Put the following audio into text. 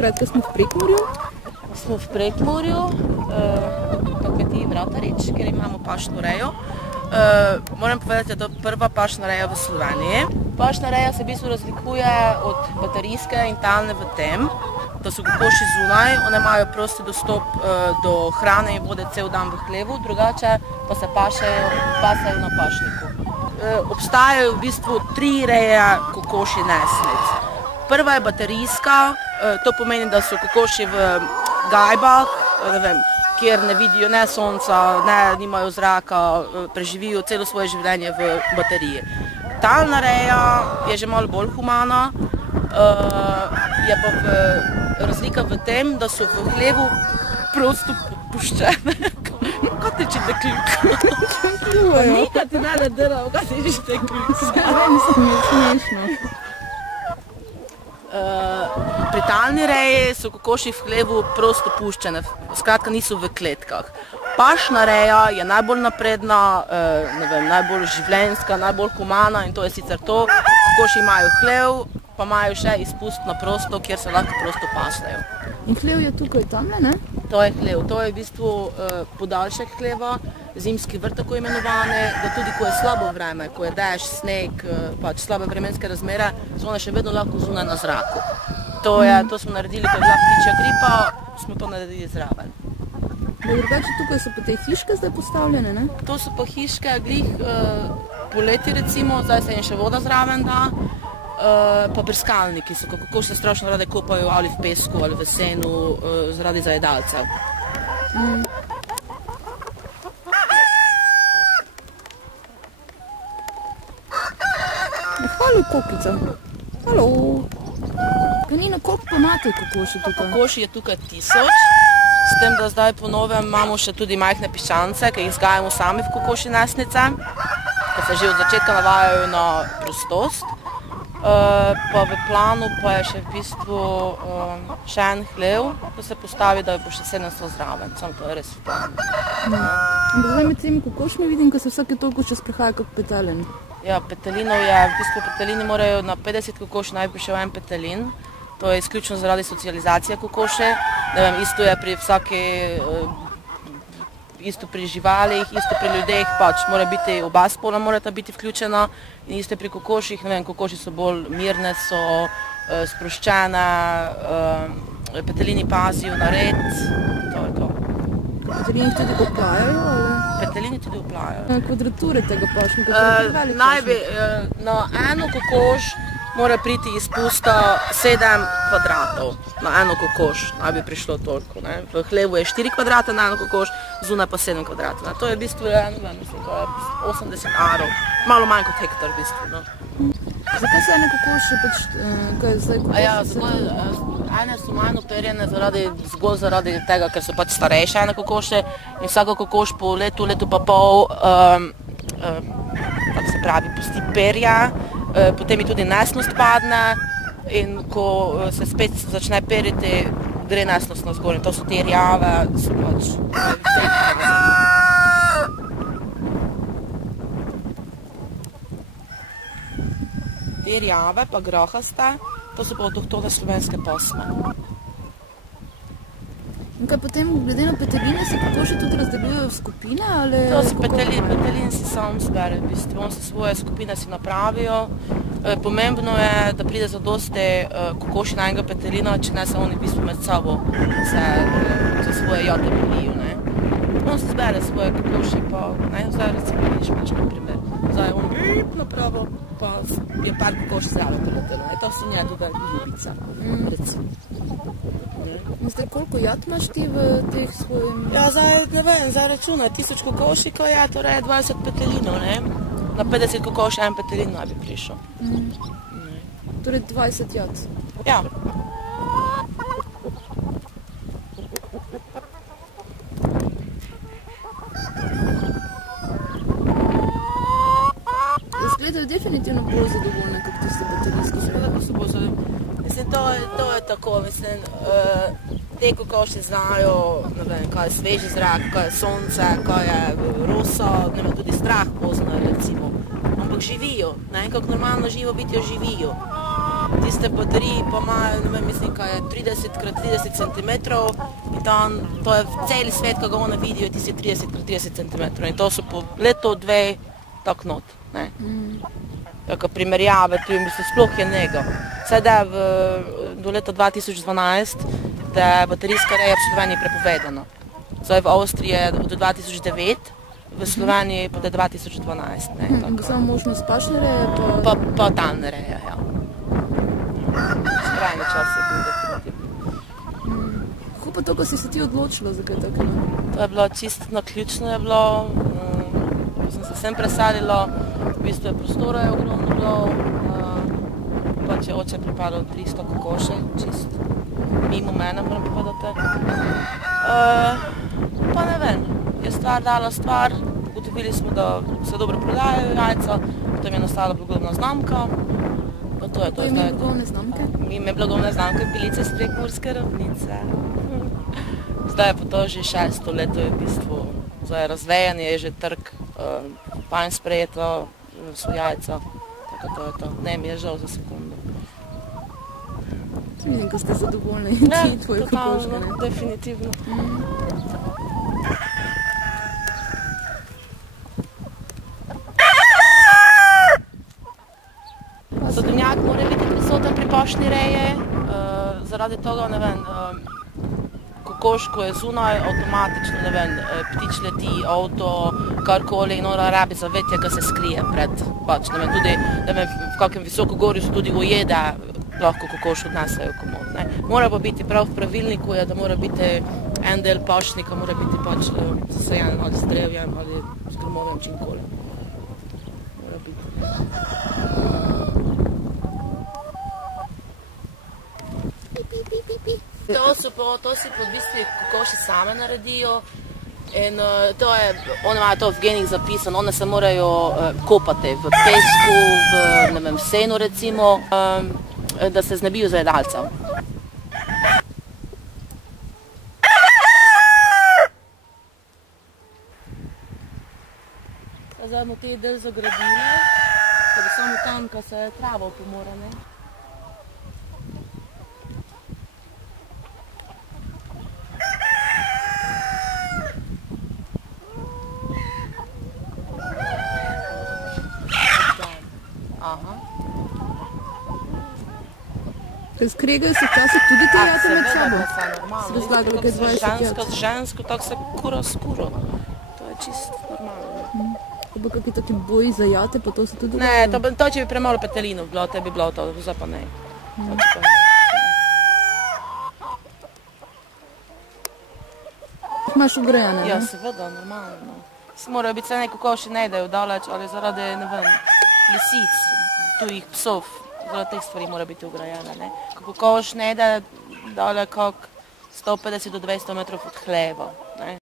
Skratka, smo v Prekmurju. Smo v Prekmurju, tako je ti Vratarič, kjer imamo pašno rejo. Moram povedati, da je to prva pašna reja v Sloveniji. Pašna reja se v bistvu razlikuje od baterijske in talne v tem, da so kokoši zunaj, one imajo prosti dostop do hrane in vode cel dan v hlevu, drugače pa se pasejo na pašniku. Obstajajo v bistvu 3 reje kokoši nesnic. Prva je baterijska, to pomeni, da so kokoši v gajbah, kjer ne vidijo ne sonca, nimajo zraka, preživijo celo svoje življenje v bateriji. Talna reja je že malo bolj humana, je pa razlika v tem, da so v hlevu prosto puščene. Kaj tečete kljub? Nikaj ti ne delam, kaj tečete kljub? Mislim, je smešno. Pri talni reji so kokoši v hlevu prosto puščene, skratka niso v kletkah. Pašna reja je najbolj napredna, najbolj življenjska, najbolj humana in to je sicer to. Kokoši imajo hlev, pa imajo še izpust na prosto, kjer se lahko prosto pasejo. In hlev je tukaj tamle, ne? To je hlev, to je v bistvu podaljšek hleva, zimski vrt tako imenovane, da tudi ko je slabo vreme, ko je dež, sneg, pač slabe vremenske razmere, so one še vedno lahko zunaj na zraku. To smo naredili, ko je bila ptičja gripa, smo to naredili zraven. Drugače tukaj so pa te hiške zdaj postavljene, ne? To so pa hiške, glih poleti recimo, zdaj se jim še voda zraven da, pa brskalniki so, kako se strašno rade kopajo ali v pesku ali v senu zaradi zajedalcev. Halo, kokica. Halo. Kanina, koliko pa imate kokoši tukaj? Kokoši je tukaj 1000, s tem, da zdaj po novem imamo še tudi majhne piščance, ki jih vzgajamo sami v kokoši nesnice, ki se že od začetka navajajo na prostost. Pa v planu pa je še v bistvu še en hlev, ko se postavi, da bo še 700 zraven, samo to je res v planu. Zdaj med temi kokošmi vidim, ko se vsake toliko še sprehaja kot petelin. Ja, petelinov je, v bistvu petelini morajo na 50 kokoš naj prišel en petelin. To je izključno zaradi socializacije kokoše. Isto je pri isto pri živalih, isto pri ljudeh, pač mora biti, oba spola morata biti vključena in isto pri kokoših, kokoši so bolj mirne, so sproščene, petelini pazijo na red, to je to. Petelini tudi oplajajo, ali? Petelini tudi oplajajo. Kvadrature tega pašnika? Na eno kokoš mora priti izpusta 7 kvadratov na eno kokoš, naj bi prišlo toliko. V hlevu je 4 kvadrata na eno kokoš, zunaj pa 7 kvadratov. To je v bistvu 80 arov, malo manj kot hektar v bistvu. Zakaj so ene kokoše pač, kaj je zdaj kokoše? Ene so manj operjene zgolj zaradi tega, ker so pač starejše ene kokoše in vsako kokoš po letu pa pol, tako se pravi, pusti perja, potem ji tudi nesnost padne in ko se spet začne periti, gre nesnost navzgor in to so te rjave, so pač te rjave pa grahaste, to so pa avtohtone slovenske pasme. In kaj potem, glede na peteline, se kokoši tudi razdeljujejo v skupine, ali? To si petelin si sam zbere, v bistvu, on se svoje skupine si napravijo. Pomembno je, da pride zadosti kokoši na enega petelina, če ne se oni v bistvu med sabo za svoje jate polijo. On se zbere svoje kokoši, pa zdaj recimo vidiš pač na primer. Zdaj on napravo, pa je par kokoši zraven poletelo. To so njej tudi ljubica, recimo. In zdaj, koliko jat imaš ti v teh svojim? Ja, zdaj, ne vem, zdaj računaj, 1000 kokošikov je, torej 20 petelinov, ne? Na 50 kokoš en petelin naj bi prišel. Torej 20 jat? Ja. Izgledajo definitivno bolj zadovoljne, kot tiste baterijske. Seveda so bolj zadovoljne. Mislim, to je tako, mislim, te kokoši znajo, ne vem, kaj je sveži zrak, kaj je sonce, kaj je rosa, ne vem, tudi strah poznajo, recimo. Ampak živijo, ne, kako normalno živo bitjo živijo. tiste baterije pa imajo, ne vem, mislim, kaj je 30x30 cm in tam, to je celi svet, ko ga ona vidijo, tisti 30x30 cm in to so po leto, dve, tak not, ne. Tako primerjave, tu mislim, sploh je nego. Sedaj do leta 2012, da je baterijska reja v Sloveniji prepovedana. Zdaj v Avstriji je od 2009, v Sloveniji pa do 2012. Samo možnost pašne reje pa talne reje, ja. Skrajni čas je bil definitivno. Kako pa to, ko si se ti odločila za kaj takega? To je bilo čisto naključno je bilo, ko sem se sem presadila, v bistvu je prostora je ogromno bilo, pač je oče pripadal 300 kokoše, čisto mimo mene, moram povedati. Pa ne vem, je stvar dala stvar, ugotovili smo, da se dobro prodajajo jajca, potem je nastala blagovna znamka, pa to je to. Ime blagovne znamke? Ime blagovne znamke Pilice iz Prekmurske Ravnice. Zdaj je pa to že 6. leto je v bistvu, zdaj je razvejanje, je že trg, panj sprejeto, so jajca, tako to je to. Ne, mi je žal za sekundu. Vidim, ko ste zadovoljni in ti tvoji kokoške, ne? Definitivno. Sadovnjak mora biti prisoten pri pašni reji, zaradi toga, ne vem, kokoš, ko je zunaj, avtomatično, ne vem, ptič leti, avto, karkoli in ona rabi zavetje, ga se skrije pred, pač, ne vem, tudi, ne vem, v kakem visokogorju so tudi ujede, lahko kokoš odnesejo komod, ne. Mora pa biti prav v pravilniku, je, da mora biti en del pašnika, mora biti pač zasajen ali z drevjem ali z gromovjem, čimkoli. Mora biti. To si po v bistvu kokoši same naredijo in one imajo to v genih zapisano, one se morajo kopati v pesku, ne vem, v senu recimo, da se znebijo zajedalcev. Zdaj bomo te del zagradili, da bi samo tam, ko se je trava pomora, ne. Skregajo se včasih tudi te jajce med sabo? Seveda, pa se normalno. Se razlagalo, kaj 20 jajc? Žensko z žensko, tako se kuro s kuro. To je čisto normalno. To bo kakvi taki boji za jate, pa to se tudi Ne, to če bi premalo petelinov bilo, te bi bilo to, zdaj pa ne. Imaš ugrajene, ne? Ja, seveda, normalno. Morajo biti vse kokoši ne idejo daleč, ali zaradi, ne vem, lisic, tujih psov. Zaradi teh stvari mora biti ugrajene, ne. Ko kokoš ne ide dale kak 150 do 200 metrov od hleva.